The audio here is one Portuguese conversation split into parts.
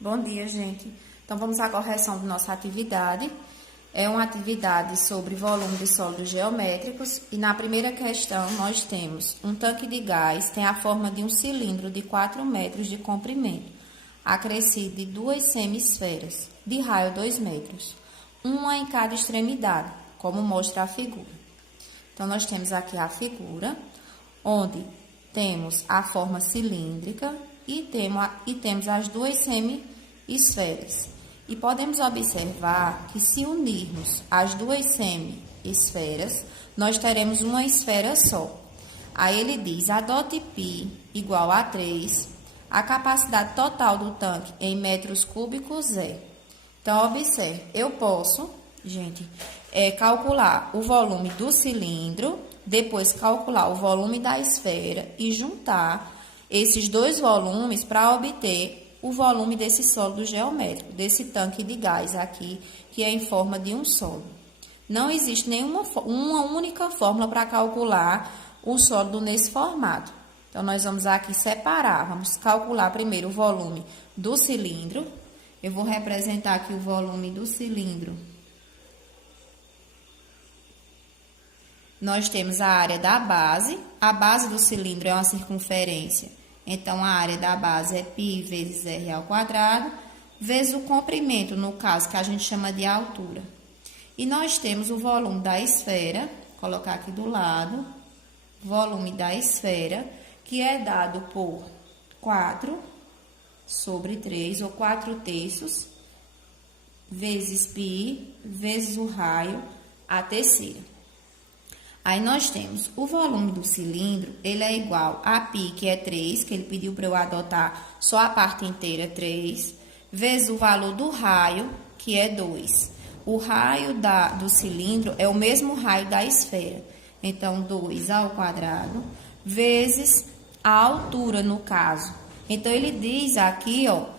Bom dia, gente. Então, vamos à correção da nossa atividade. É uma atividade sobre volume de sólidos geométricos e na primeira questão nós temos um tanque de gás, tem a forma de um cilindro de 4 metros de comprimento, acrescido de duas semi-esferas, de raio 2 metros, uma em cada extremidade, como mostra a figura. Então, nós temos aqui a figura, onde temos a forma cilíndrica e temos as duas semi-esferas. E podemos observar que se unirmos as duas semi-esferas, nós teremos uma esfera só. Aí ele diz, adote π igual a 3, a capacidade total do tanque em metros cúbicos é. Então, observe, eu posso, gente, calcular o volume do cilindro, depois calcular o volume da esfera e juntar esses dois volumes para obter o volume desse sólido geométrico, desse tanque de gás aqui, que é em forma de um sólido. Não existe uma única fórmula para calcular o sólido nesse formato. Então, nós vamos aqui separar, vamos calcular primeiro o volume do cilindro. Eu vou representar aqui o volume do cilindro. Nós temos a área da base. A base do cilindro é uma circunferência. Então, a área da base é π vezes r ao quadrado, vezes o comprimento, no caso, que a gente chama de altura. E nós temos o volume da esfera, vou colocar aqui do lado, volume da esfera, que é dado por 4 sobre 3, ou 4 terços, vezes π, vezes o raio, a terceira. Aí, nós temos o volume do cilindro, ele é igual a π, que é 3, que ele pediu para eu adotar só a parte inteira, 3, vezes o valor do raio, que é 2. O raio do cilindro é o mesmo raio da esfera. Então, 2 ao quadrado, vezes a altura, no caso. Então, ele diz aqui, ó,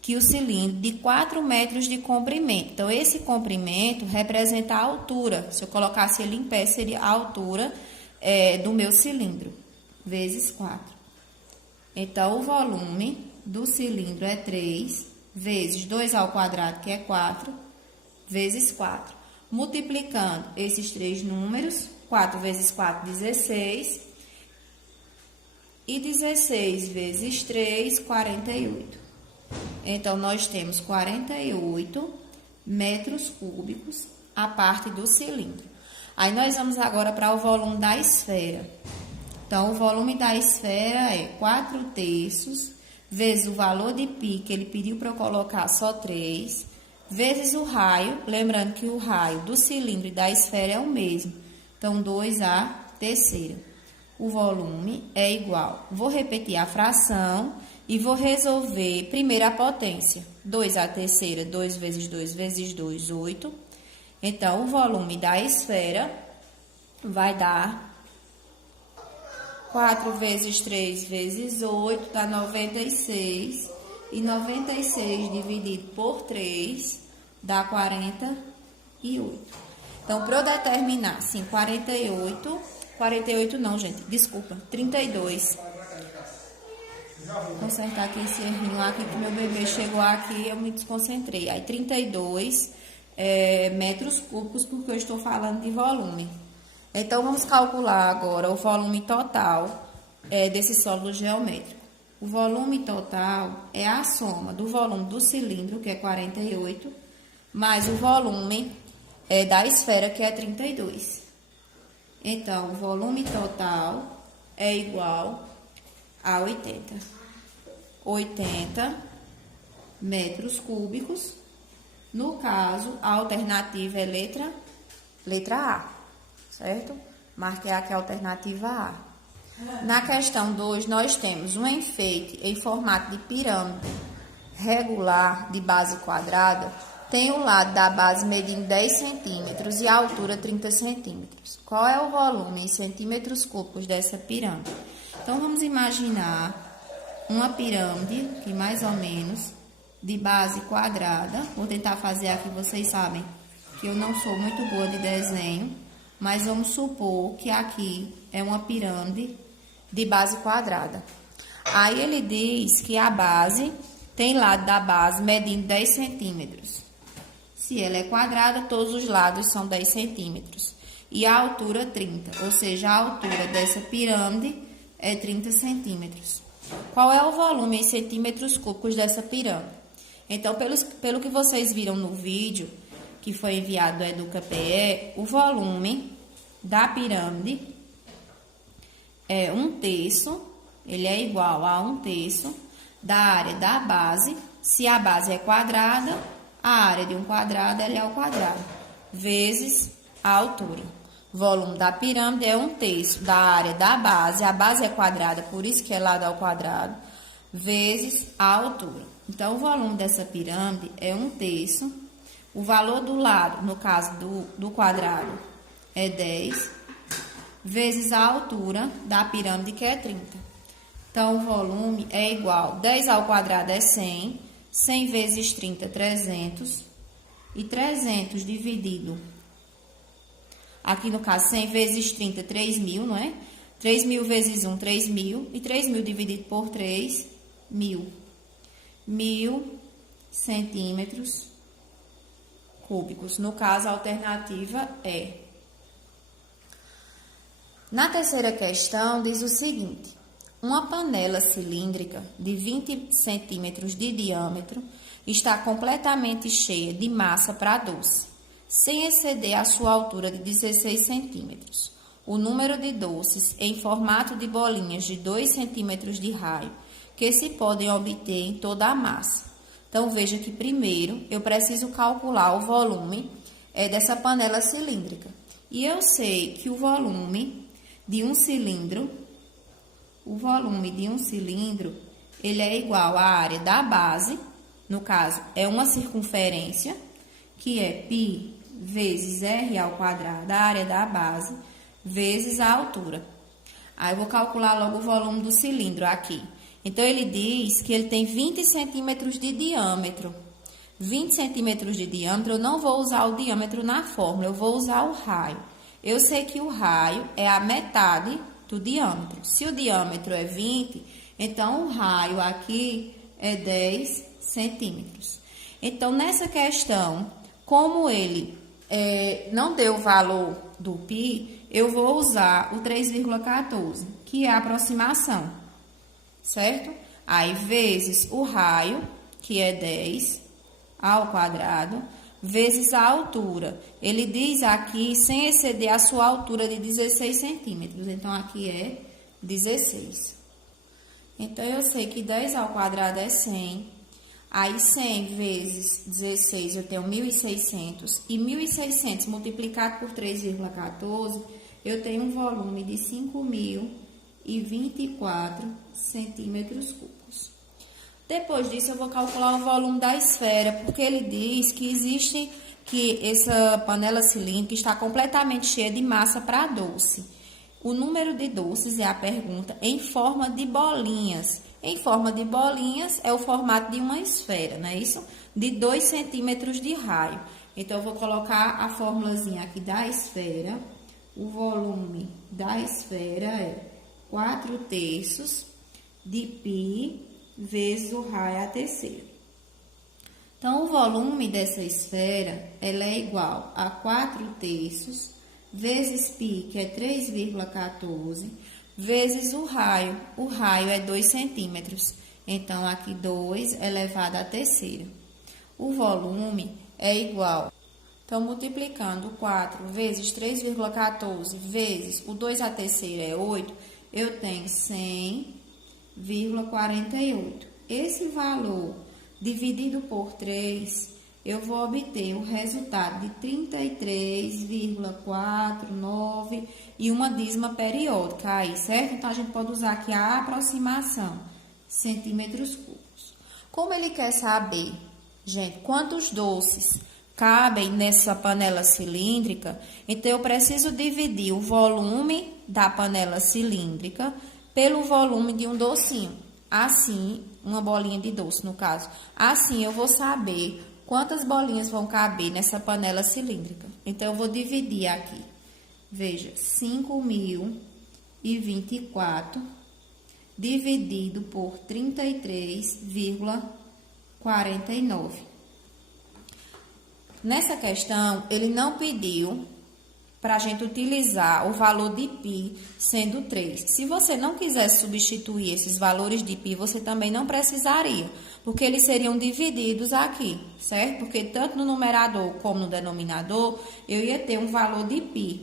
que o cilindro de 4 metros de comprimento. Então, esse comprimento representa a altura. Se eu colocasse ele em pé, seria a altura do meu cilindro, vezes 4. Então, o volume do cilindro é 3, vezes 2 ao quadrado, que é 4, vezes 4. Multiplicando esses três números, 4 vezes 4, 16. E 16 vezes 3, 48. Então, nós temos 48 metros cúbicos a parte do cilindro. Aí, nós vamos agora para o volume da esfera. Então, o volume da esfera é 4 terços, vezes o valor de π, que ele pediu para eu colocar só 3, vezes o raio, lembrando que o raio do cilindro e da esfera é o mesmo. Então, 2 à terceira. O volume é igual. Vou repetir a fração e vou resolver primeiro a potência. 2 à terceira, 2 vezes 2 vezes 2, 8. Então, o volume da esfera vai dar 4 vezes 3 vezes 8, dá 96. E 96 dividido por 3 dá 48. Então, para eu determinar, sim, 48 não, gente, desculpa, 32. Vou consertar aqui esse errinho aqui, que meu bebê chegou aqui e eu me desconcentrei. Aí, 32 metros cúbicos, porque eu estou falando de volume. Então, vamos calcular agora o volume total desse sólido geométrico. O volume total é a soma do volume do cilindro, que é 48, mais o volume da esfera, que é 32. Então, o volume total é igual a 80 metros cúbicos. No caso, a alternativa é letra A, certo? Marquei aqui a alternativa A. Na questão 2, nós temos um enfeite em formato de pirâmide regular de base quadrada. Tem o lado da base medindo 10 centímetros e a altura 30 centímetros. Qual é o volume em centímetros cúbicos dessa pirâmide? Então, vamos imaginar uma pirâmide, que mais ou menos, de base quadrada. Vou tentar fazer aqui, vocês sabem que eu não sou muito boa de desenho, mas vamos supor que aqui é uma pirâmide de base quadrada. Aí, ele diz que a base tem lado da base medindo 10 centímetros. Se ela é quadrada, todos os lados são 10 centímetros. E a altura 30, ou seja, a altura dessa pirâmide é 30 centímetros. Qual é o volume em centímetros cúbicos dessa pirâmide? Então, pelo que vocês viram no vídeo, que foi enviado do EducaPE, o volume da pirâmide é 1/3, ele é igual a 1/3 da área da base. Se a base é quadrada, a área de um quadrado ela é ao quadrado, vezes a altura. O volume da pirâmide é 1/3 da área da base, a base é quadrada, por isso que é lado ao quadrado, vezes a altura. Então, o volume dessa pirâmide é 1/3, o valor do lado, no caso do quadrado, é 10, vezes a altura da pirâmide, que é 30. Então, o volume é igual, 10 ao quadrado é 100, 100 vezes 30, 300, e 300 dividido, aqui no caso 100 vezes 30, 3.000, não é? 3.000 vezes 1, 3.000, e 3.000 dividido por 3, 1.000. 1.000 centímetros cúbicos. No caso, a alternativa é. Na terceira questão, diz o seguinte: uma panela cilíndrica de 20 centímetros de diâmetro está completamente cheia de massa para doce, sem exceder a sua altura de 16 centímetros. O número de doces em formato de bolinhas de 2 centímetros de raio que se podem obter em toda a massa. Então, veja que primeiro eu preciso calcular o volume dessa panela cilíndrica. E eu sei que o volume de um cilindro, ele é igual à área da base, no caso, é uma circunferência, que é π vezes r ao quadrado, a área da base, vezes a altura. Aí, eu vou calcular logo o volume do cilindro aqui. Então, ele diz que ele tem 20 centímetros de diâmetro. 20 centímetros de diâmetro, eu não vou usar o diâmetro na fórmula, eu vou usar o raio. Eu sei que o raio é a metade do diâmetro. Se o diâmetro é 20, então o raio aqui é 10 centímetros. Então, nessa questão, como ele não deu o valor do π, eu vou usar o 3,14, que é a aproximação. Certo? Aí, vezes o raio, que é 10 ao quadrado, vezes a altura. Ele diz aqui, sem exceder a sua altura de 16 centímetros. Então, aqui é 16. Então, eu sei que 10 ao quadrado é 100. Aí, 100 vezes 16, eu tenho 1.600. E 1.600 multiplicado por 3,14, eu tenho um volume de 5.024 centímetros cúbicos. Depois disso, eu vou calcular o volume da esfera, porque ele diz que essa panela cilíndrica está completamente cheia de massa para doce. O número de doces é a pergunta em forma de bolinhas. Em forma de bolinhas é o formato de uma esfera, não é isso? De 2 centímetros de raio. Então, eu vou colocar a formulazinha aqui da esfera. O volume da esfera é 4/3 de π vezes o raio a terceira. Então, o volume dessa esfera, ela é igual a 4/3 vezes π, que é 3,14, vezes o raio. O raio é 2 centímetros. Então, aqui 2 elevado à terceira. O volume é igual. Então, multiplicando 4 vezes 3,14 vezes o 2 à terceira é 8, eu tenho 100,48. Esse valor dividido por 3, eu vou obter o resultado de 33,49 e uma dízima periódica aí, certo? Então, a gente pode usar aqui a aproximação, centímetros cúbicos. Como ele quer saber, gente, quantos doces cabem nessa panela cilíndrica, então eu preciso dividir o volume da panela cilíndrica pelo volume de um docinho. Assim, uma bolinha de doce, no caso. Assim, eu vou saber quantas bolinhas vão caber nessa panela cilíndrica. Então, eu vou dividir aqui. Veja, 5.024 dividido por 33,49. 49. Nessa questão, ele não pediu para a gente utilizar o valor de π sendo 3. Se você não quisesse substituir esses valores de π, você também não precisaria, porque eles seriam divididos aqui, certo? Porque tanto no numerador como no denominador, eu ia ter um valor de π.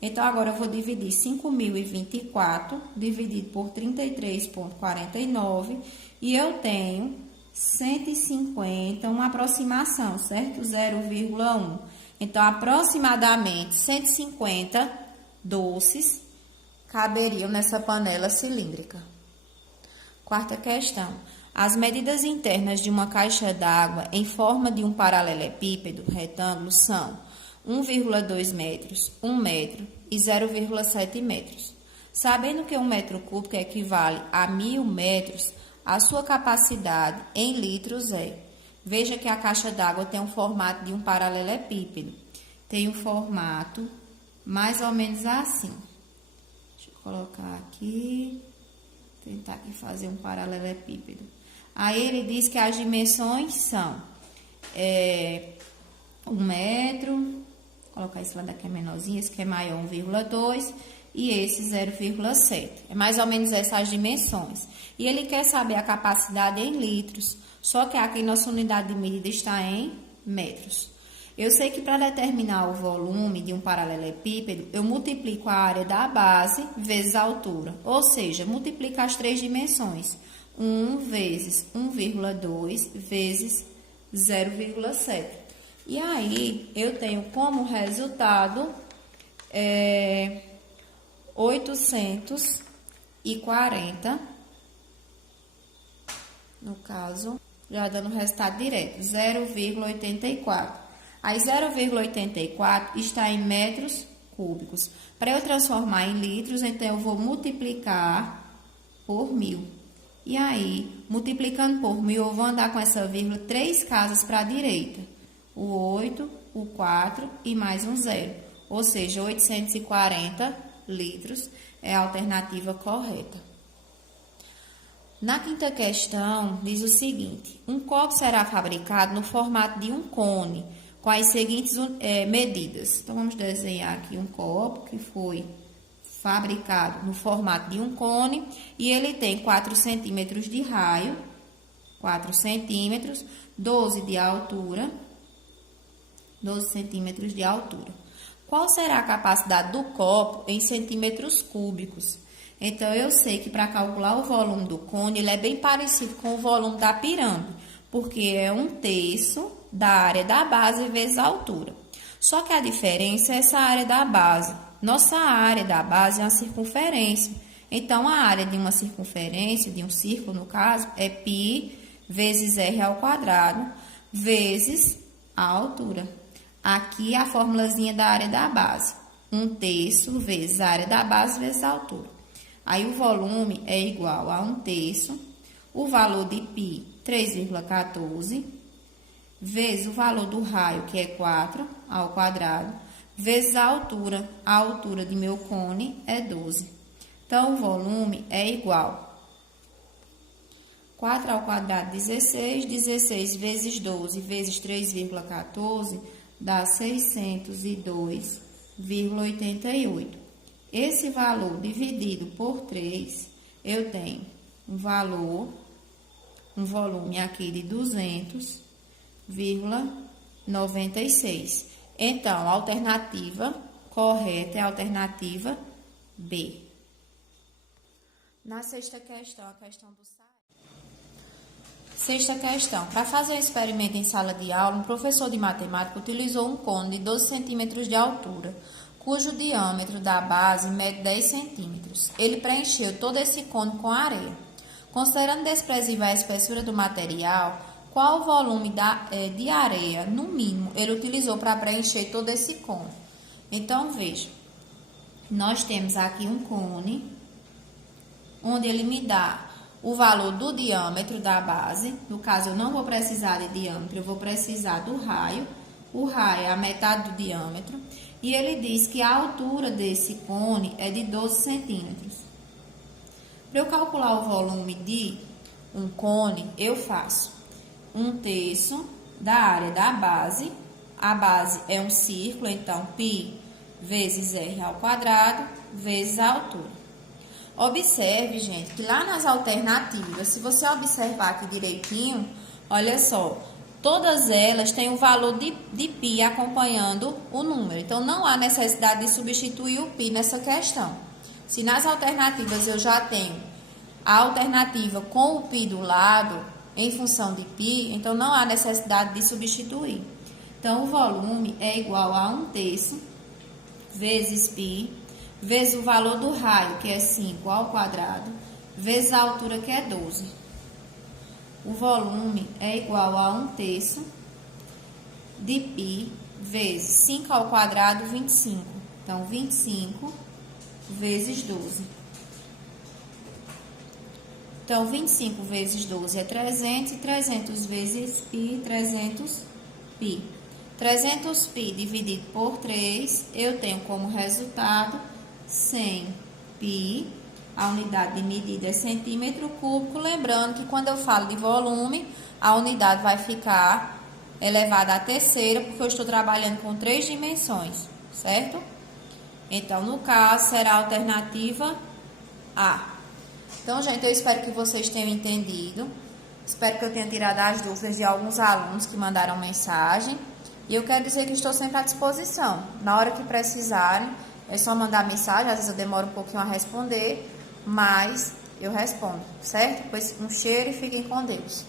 Então, agora eu vou dividir 5.024, dividido por 33,49, e eu tenho 150, uma aproximação, certo? 0,1. Então, aproximadamente 150 doces caberiam nessa panela cilíndrica. Quarta questão. As medidas internas de uma caixa d'água em forma de um paralelepípedo retângulo são 1,2 metros, 1 metro e 0,7 metros. Sabendo que 1 metro cúbico equivale a 1.000 metros, a sua capacidade em litros é... Veja que a caixa d'água tem um formato de um paralelepípedo. Tem um formato mais ou menos assim. Deixa eu colocar aqui. Tentar aqui fazer um paralelepípedo. Aí ele diz que as dimensões são 1 metro. Vou colocar esse lado aqui é menorzinho, esse que é maior 1,2 e esse 0,7. É mais ou menos essas dimensões. E ele quer saber a capacidade em litros. Só que aqui nossa unidade de medida está em metros. Eu sei que para determinar o volume de um paralelepípedo, eu multiplico a área da base vezes a altura. Ou seja, multiplico as três dimensões. 1 vezes 1,2 vezes 0,7. E aí, eu tenho como resultado 840, no caso... Já dando o resultado direto, 0,84. Aí, 0,84 está em metros cúbicos. Para eu transformar em litros, então, eu vou multiplicar por 1.000. E aí, multiplicando por 1.000, eu vou andar com essa vírgula 3 casas para a direita. O 8, o 4 e mais um 0. Ou seja, 840 litros é a alternativa correta. Na quinta questão, diz o seguinte: um copo será fabricado no formato de um cone, com as seguintes medidas. Então, vamos desenhar aqui um copo que foi fabricado no formato de um cone, e ele tem 4 centímetros de raio, 4 centímetros, 12 de altura, 12 centímetros de altura. Qual será a capacidade do copo em centímetros cúbicos? Então, eu sei que para calcular o volume do cone, ele é bem parecido com o volume da pirâmide, porque é 1/3 da área da base vezes a altura. Só que a diferença é essa área da base. Nossa área da base é uma circunferência. Então, a área de uma circunferência, de um círculo no caso, é π vezes r ao quadrado, vezes a altura. Aqui é a formulazinha da área da base. 1/3 vezes a área da base vezes a altura. Aí, o volume é igual a 1/3, o valor de π, 3,14, vezes o valor do raio, que é 4 ao quadrado, vezes a altura de meu cone é 12. Então, o volume é igual 4 ao quadrado, 16, 16 vezes 12 vezes 3,14 dá 602,88. Esse valor dividido por 3, eu tenho um volume aqui de 200,96. Então, a alternativa correta é a alternativa B. Na sexta questão, a questão do site. Sexta questão. Para fazer o experimento em sala de aula, um professor de matemática utilizou um cone de 12 centímetros de altura, cujo diâmetro da base mede 10 centímetros. Ele preencheu todo esse cone com areia. Considerando desprezível a espessura do material, qual o volume de areia, no mínimo, ele utilizou para preencher todo esse cone? Então, veja, nós temos aqui um cone, onde ele me dá o valor do diâmetro da base. No caso, eu não vou precisar de diâmetro, eu vou precisar do raio. O raio é a metade do diâmetro. E ele diz que a altura desse cone é de 12 centímetros. Para eu calcular o volume de um cone, eu faço 1/3 da área da base. A base é um círculo, então π vezes r ao quadrado vezes a altura. Observe, gente, que lá nas alternativas, se você observar aqui direitinho, olha só, todas elas têm o valor de π acompanhando o número. Então, não há necessidade de substituir o π nessa questão. Se nas alternativas eu já tenho a alternativa com o π do lado, em função de π, então não há necessidade de substituir. Então, o volume é igual a 1/3 vezes π, vezes o valor do raio, que é 5 ao quadrado, vezes a altura, que é 12. O volume é igual a 1/3 de π vezes 5 ao quadrado, 25. Então, 25 vezes 12. Então, 25 vezes 12 é 300, e 300 vezes π, 300π. 300π dividido por 3, eu tenho como resultado 100π. A unidade de medida é centímetro cúbico. Lembrando que quando eu falo de volume, a unidade vai ficar elevada à terceira, porque eu estou trabalhando com 3 dimensões, certo? Então, no caso, será a alternativa A. Então, gente, eu espero que vocês tenham entendido. Espero que eu tenha tirado as dúvidas de alguns alunos que mandaram mensagem. E eu quero dizer que estou sempre à disposição. Na hora que precisarem, é só mandar mensagem. Às vezes eu demoro um pouquinho a responder, mas eu respondo, certo? Pois um cheiro e fiquem com Deus.